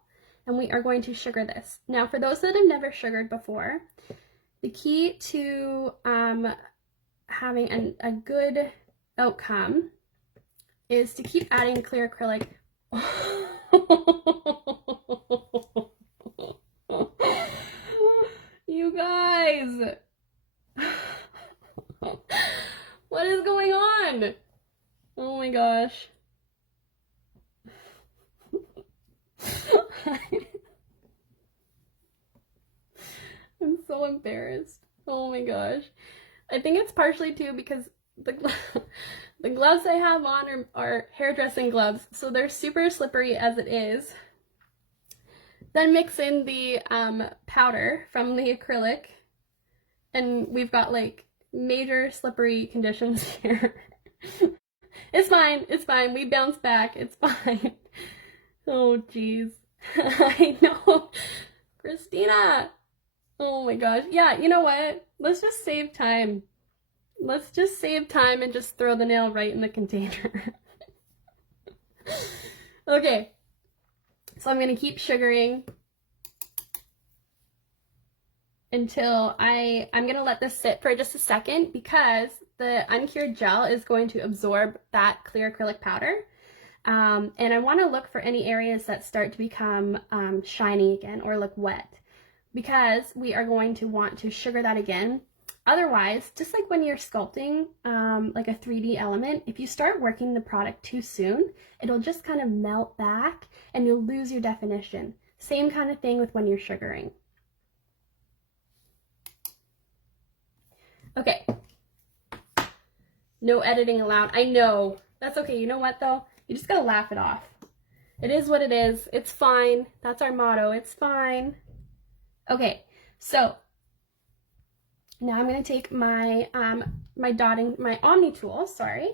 and we are going to sugar this. Now, for those that have never sugared before, the key to having a good outcome is to keep adding clear acrylic. You guys, what is going on? Oh my gosh. I'm so embarrassed. Oh my gosh. I think it's partially too because the gloves I have on are hairdressing gloves, so they're super slippery as it is. Then mix in the powder from the acrylic, and we've got like major slippery conditions here. It's fine, it's fine. We bounce back, it's fine. Oh geez. I know. Christina. Oh my gosh. Yeah, you know what? Let's just save time. Let's just save time and just throw the nail right in the container. Okay. So I'm going to keep sugaring until I'm going to let this sit for just a second because the uncured gel is going to absorb that clear acrylic powder. And I want to look for any areas that start to become shiny again or look wet, because we are going to want to sugar that again. Otherwise, just like when you're sculpting like a 3D element, if you start working the product too soon, it'll just kind of melt back and you'll lose your definition. Same kind of thing with when you're sugaring. Okay. No editing allowed. I know. That's okay. You know what though? You just gotta laugh it off. It is what it is. It's fine. That's our motto. It's fine. Okay, so now I'm going to take my my Omni tool, sorry,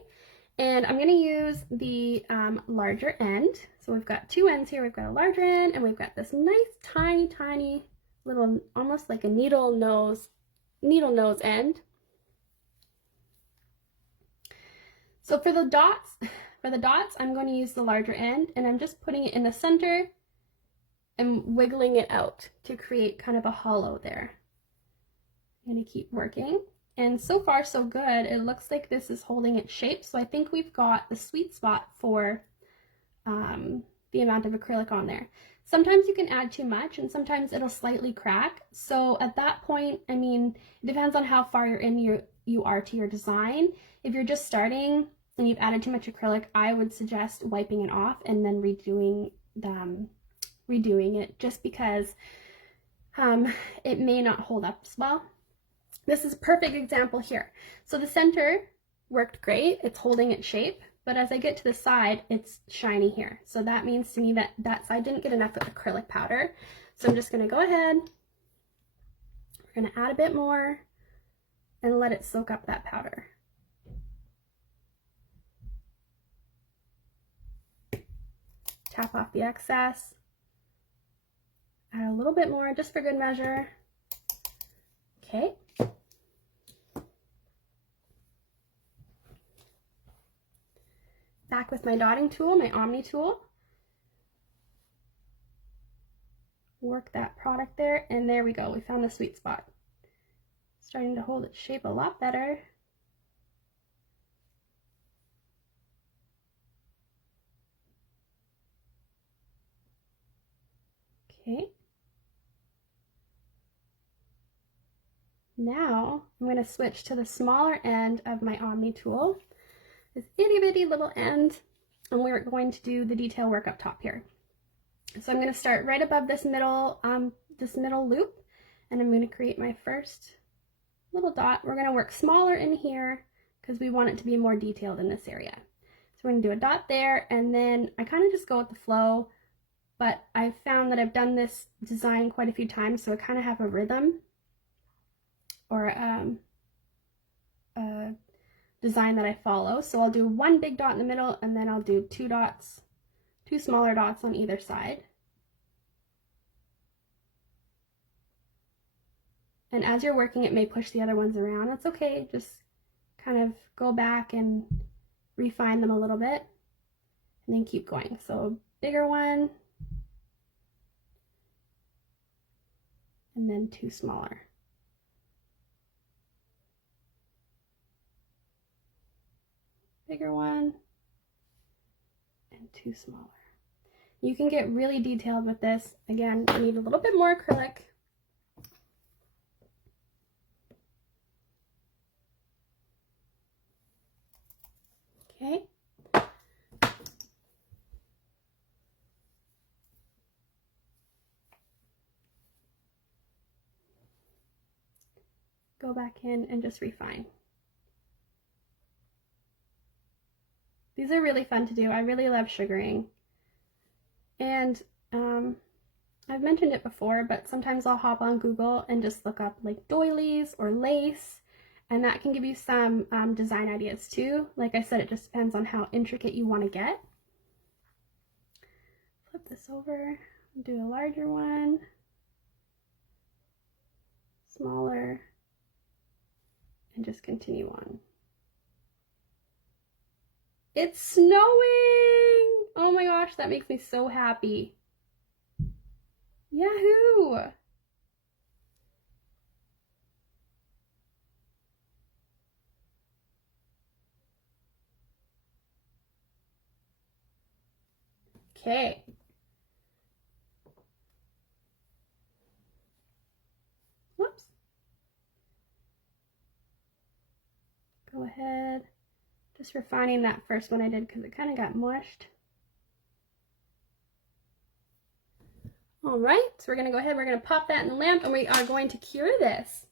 and I'm going to use the larger end. So we've got two ends here. We've got a larger end, and we've got this nice tiny little, almost like a needle nose end. So for the dots, I'm going to use the larger end, and I'm just putting it in the center and wiggling it out to create kind of a hollow there. I'm going to keep working, and so far so good. It looks like this is holding its shape, so I think we've got the sweet spot for the amount of acrylic on there. Sometimes you can add too much, and sometimes it'll slightly crack. So at that point, I mean, it depends on how far you are to your design. If you're just starting and you've added too much acrylic, I would suggest wiping it off and then redoing it, just because it may not hold up as well. This is a perfect example here. So the center worked great, it's holding its shape, but as I get to the side, it's shiny here. So that means to me that that side didn't get enough acrylic powder. So I'm just gonna go ahead, we're gonna add a bit more and let it soak up that powder. Tap off the excess, add a little bit more just for good measure. Okay. Back with my dotting tool, my Omni tool. Work that product there, and there we go. We found the sweet spot. Starting to hold its shape a lot better. Okay. Now I'm going to switch to the smaller end of my Omni tool, this itty bitty little end, and we're going to do the detail work up top here. So I'm going to start right above this middle loop, and I'm going to create my first little dot. We're going to work smaller in here because we want it to be more detailed in this area. So we're going to do a dot there, and then I kind of just go with the flow, but I've found that I've done this design quite a few times, so I kind of have a rhythm or a design that I follow. So I'll do one big dot in the middle, and then I'll do two smaller dots on either side. And as you're working, it may push the other ones around. That's okay, just kind of go back and refine them a little bit, and then keep going. So bigger one, and then two smaller. Bigger one, and two smaller. You can get really detailed with this. Again, you need a little bit more acrylic. Okay. Go back in and just refine. These are really fun to do. I really love sugaring. And I've mentioned it before, but sometimes I'll hop on Google and just look up like doilies or lace, and that can give you some design ideas too. Like I said, it just depends on how intricate you want to get. Flip this over, do a larger one, smaller, and just continue on. It's snowing! Oh my gosh, that makes me so happy. Yahoo! Okay. Whoops. Go ahead. Just refining that first one I did because it kind of got mushed. All right, so we're gonna go ahead, we're gonna pop that in the lamp, and we are going to cure this.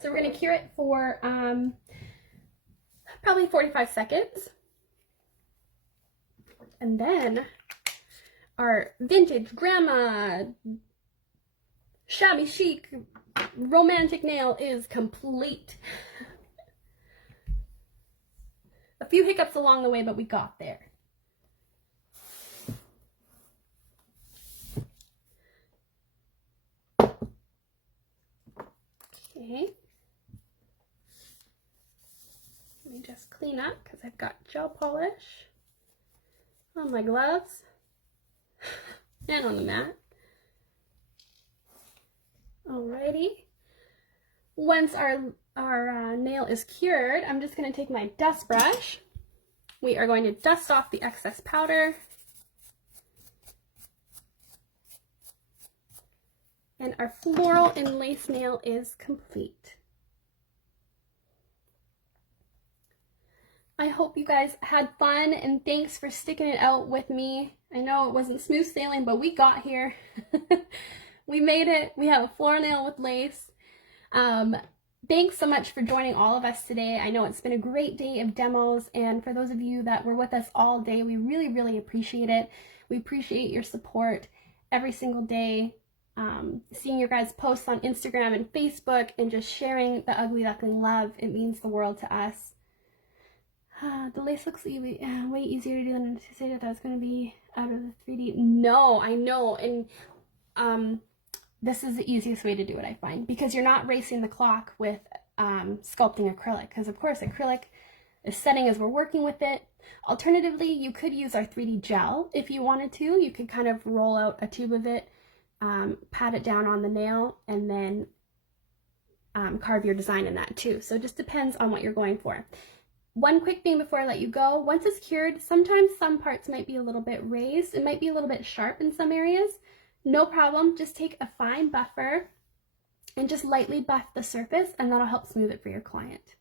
So we're gonna cure it for probably 45 seconds. And then our vintage grandma shabby chic romantic nail is complete. A few hiccups along the way, but we got there. Okay. Let me just clean up because I've got gel polish on my gloves and on the mat. Alrighty. Once our nail is cured, I'm just going to take my dust brush. We are going to dust off the excess powder. And our floral and lace nail is complete. I hope you guys had fun, and thanks for sticking it out with me. I know it wasn't smooth sailing, but we got here. We made it. We have a floral nail with lace. Thanks so much for joining all of us today. I know it's been a great day of demos, and for those of you that were with us all day, we really, really appreciate it. We appreciate your support every single day. Seeing your guys' posts on Instagram and Facebook and just sharing the Ugly Duckling love, it means the world to us. The lace looks way easier to do than anticipated. That was going to be out of the 3D. No, I know, and this is the easiest way to do it, I find, because you're not racing the clock with sculpting acrylic, because of course acrylic is setting as we're working with it. Alternatively, you could use our 3D gel if you wanted to. You could kind of roll out a tube of it, pat it down on the nail, and then carve your design in that too. So it just depends on what you're going for. One quick thing before I let you go, once it's cured, sometimes some parts might be a little bit raised. It might be a little bit sharp in some areas. No problem, just take a fine buffer and just lightly buff the surface, and that'll help smooth it for your client.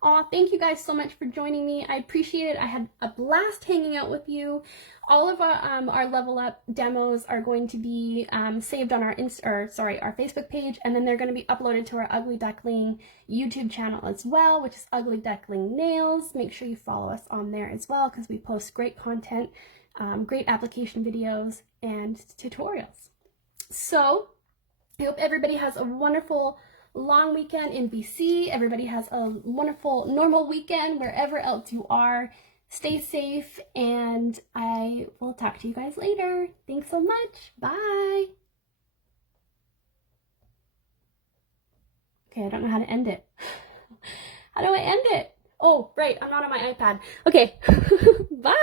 Aw, thank you guys so much for joining me. I appreciate it. I had a blast hanging out with you. All of our Level Up demos are going to be saved on our our Facebook page, and then they're going to be uploaded to our Ugly Duckling YouTube channel as well, which is Ugly Duckling Nails. Make sure you follow us on there as well, because we post great content, great application videos, and tutorials. So I hope everybody has a wonderful long weekend in BC. Everybody has a wonderful normal weekend wherever else you are. Stay safe, and I will talk to you guys later. Thanks so much. Bye. Okay, I don't know how to end it. How do I end it? Oh, right, I'm not on my iPad. Okay, bye.